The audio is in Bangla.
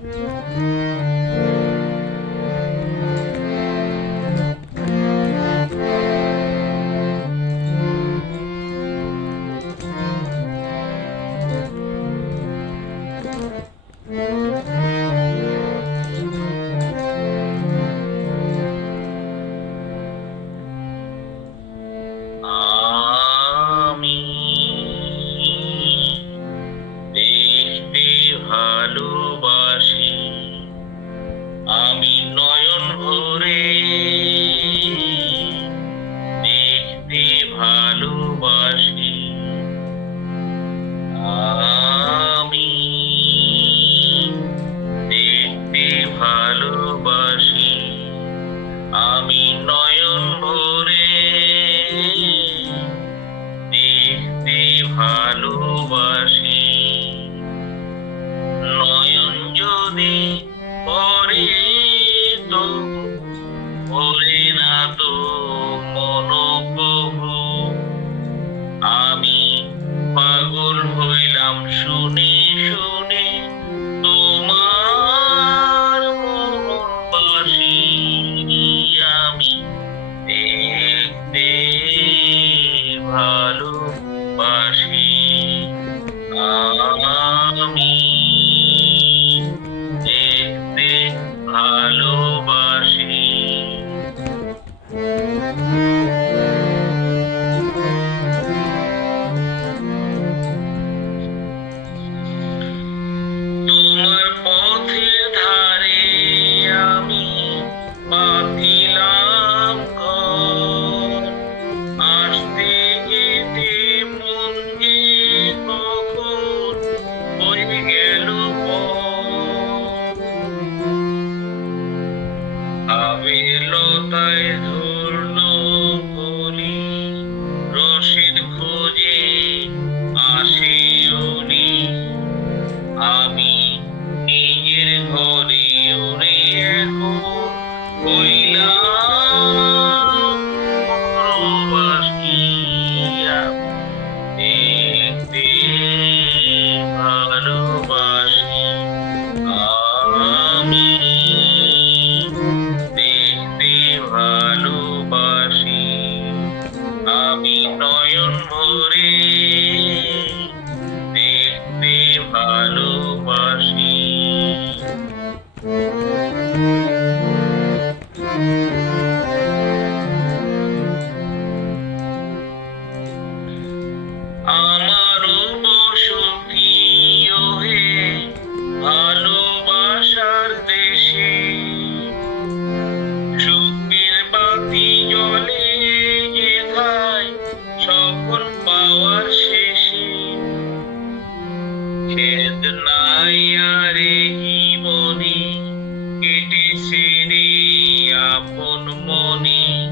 Música ভালোবাসি আমি লতায় ধূর্ণ করি রসিদ খোঁজে আসে উনি আমি নিজের ঘরে উনি এখন হইলাম খেদ নাই আরে মনি কেটেছে মনি।